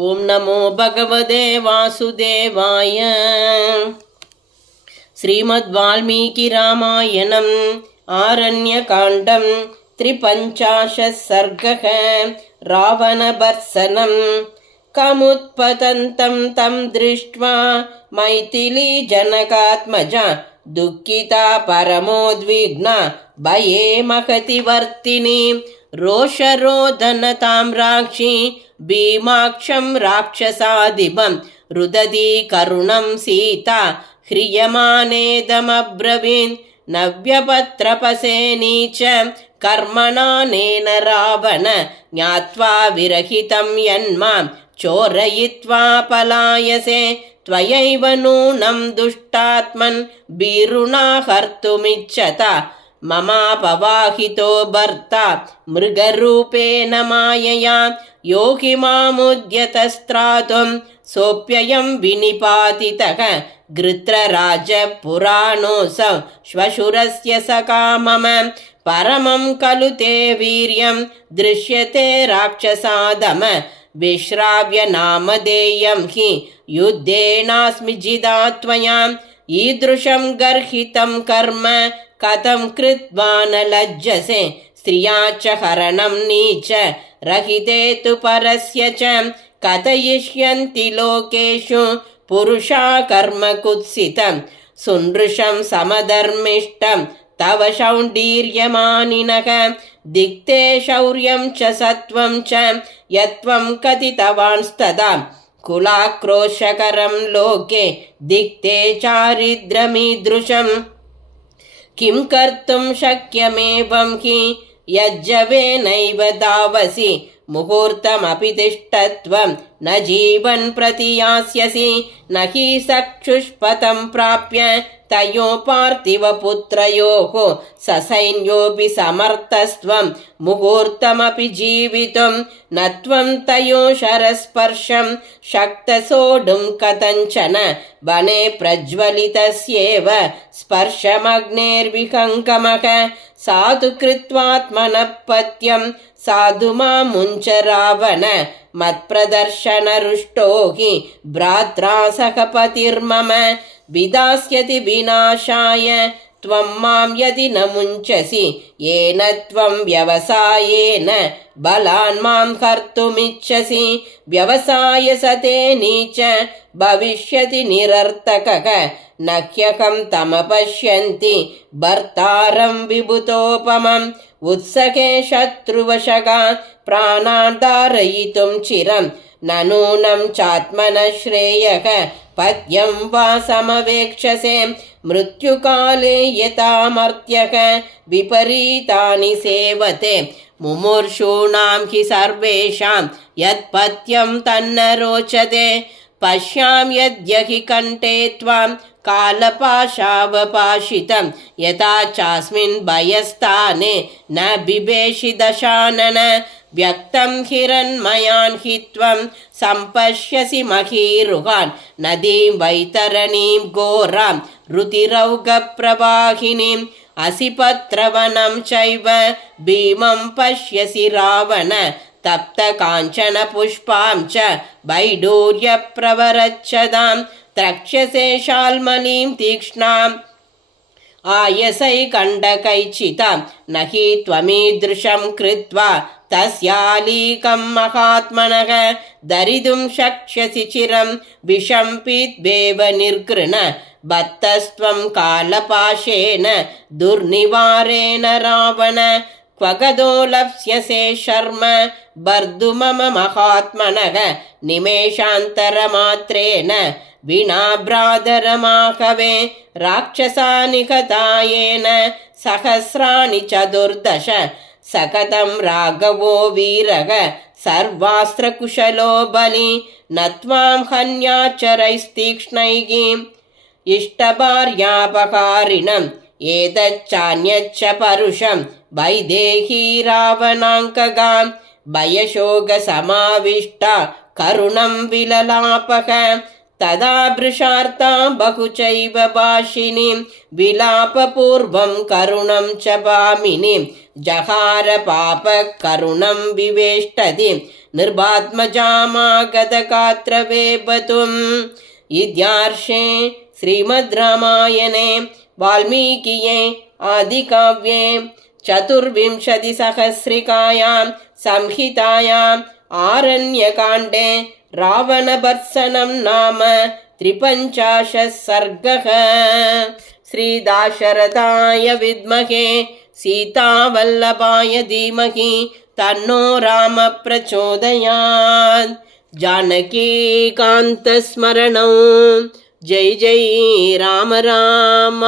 ఓం నమో భగవతే వాసుదేవాయ. శ్రీమద్వాల్మీకి రామాయణం ఆరణ్యకాండం 53 సర్గః. రావణభర్సనం. కముత్పతంతం తం దృష్ట్వా మైథిలీ జనకాత్మజా దుఃఖితా పరమోద్విగ్నా భయే మహతివర్తిని. రోషరోదనతాం రాక్షి భీమాక్షం రాక్షసాదిపం రుదతి కరుణం సీతా హ్రియమానేదమబ్రవీన్. నవ్యపత్రపసేనీ చ కర్మణానేన రావణ జ్ఞాత్వా విరహితం యన్మాం చోరయిత్వా పలాయసే. త్వయైవ నూనం దుష్టాత్మన్ భీరుణా హర్తుమిచ్చత మమాపవాహితో భర్త మృగరూపేణ మాయయా. యోగి మాముద్యతస్త్రాతుం సోప్యయం వినిపాతితః గృత్రరాజ పురాణోऽసౌ శ్వశురస్య సఖా మమ. పరమం ఖలు తే వీర్యం దృశ్యతే రాక్షసాదమ. విశ్రావ్య నామధేయం హి యుద్ధేనాస్మి జిదా త్వయా. ఈదృశం గర్హితం కర్మ కథం కృత్వా న లజ్జసే. స్త్రియా చ హరణం నీచ రహితే తు పరస్య చ కథయిష్యంతి లోకేషు పురుషా కర్మ కుత్సితం. సునృశం సమధర్మిష్టం తవ శౌండీర్యమానినః. దిక్తే శౌర్యం చ సత్వం చ యత్వం కథితవాంస్తదా. కులాక్రోశకరం లోకే దిక్తే చారిద్రమీదృశం. కిం కర్తుం శక్యమేవం హి యజ్జవేనైవ ధావసి. ముహూర్తమపి తిష్టత్వం న జీవన్ ప్రతియాస్యసి. నహి చక్షుష్పథం ప్రాప్య తయో పార్థివ పుత్రయోః ససైన్యోపి సమర్థస్త్వం ముహూర్తమపి జీవితుం. నత్వం తయో శరస్పర్శం శక్తసోఢుం కథంచన. వనే ప్రజ్వలితస్యేవ స్పర్శమగ్నేర్విహంగమః. సాధు కృత్వాత్మనః పత్యం సాధు మాముంచ రావణ. మత్ప్రదర్శనరుష్టో హి భ్రాత్రా సహ పతిర్మమ. విదాస్యతి వినాశాయ త్వం మాం యది న ముంచసి. ఏన త్వం వ్యవసాయేన బలాన్ మాం హర్తుమిచ్చసి. వ్యవసాయ సతే నీచ భవిష్యతి నిరర్థకః. నహ్యహం తమపశ్యంతి భర్తారం విభుతోపమం. ఉత్సకే శత్రువశగా ప్రాణాన్ ధారయితుం చిరం. ననూనం చాత్మన శ్రేయః పద్యం వా సమవేక్షసే. మృత్యుకాలే యథామర్త్యః విపరీతాని సేవతే. ముముర్షూణాం హి సర్వేషాం యత్పత్యం తన్న రోచతే. పశ్యాం యద్యహి కంఠే త్వాం కాలపాశావపాశితం. యథా చాస్మిన్ భయస్థానే న బిభేషి దశానన. వ్యక్తం హిరణ్మయాన్ హి త్వం సంపశ్యసి మహీరుహాన్. నదీం వైతరణీం ఘోరాం రుతిరౌఘప్రవాహినీం. అసిపత్రవనం చైవ భీమం పశ్యసి రావణ. తప్త కాంచన పుష్పాం చ వైడూర్య ప్రవరచ్చదాం. త్రక్ష్యసే శాల్మలీం తీక్ష్ణాం ఆయసై కండకైచితాం. నహి త్వమీదృశం కృత్వా తస్యాలీకం మహాత్మనః. దరిదుం శక్ష్యసి చిరం విషం పీత్వేవ నిర్గృణ. బద్ధస్త్వం కాలపాశేన దుర్నివారేణ రావణ. క్వగదో లప్స్యసే శర్మ బర్ధుమమ మహాత్మనః. నిమేషాంతరమాత్రేణ వినాభ్రాధరమాహవే. రాక్షసాని కథాయేన సహస్రాణి చతుర్దశ. సకతం రాఘవో వీరః సర్వాస్త్రకుశలో బలి. నత్వాం హన్యాచరైస్తీక్ష్ణైః ఇష్టభార్యాపకారిణం. ఏతచ్చాన్యచ్చ పరుషం వైదేహీ రావణాంకగాం. భయశోక సమావిష్ట కరుణం విలలాపః. तदा भृशार्तां बहुचैव भाषिणीं विलापपूर्वं करुणं च भामिनीं जहार पापकरुणं विवेष्टति निर्बात्मजामागतगात्रवेपतुम्। इत्यार्षे श्रीमद् रामायणे वाल्मीकिये आदिकाव्ये चतुर्विंशतिसहस्रिकायां संहितायाम् आरण्यकाण्डे रावणभर्त्सनं नाम 53 सर्गः। श्रीदाशरथाय विद्महे सीतावल्लभाय धीमहि तन्नो राम प्रचोदयात्। जानकीकान्तस्मरणं जय जय राम राम।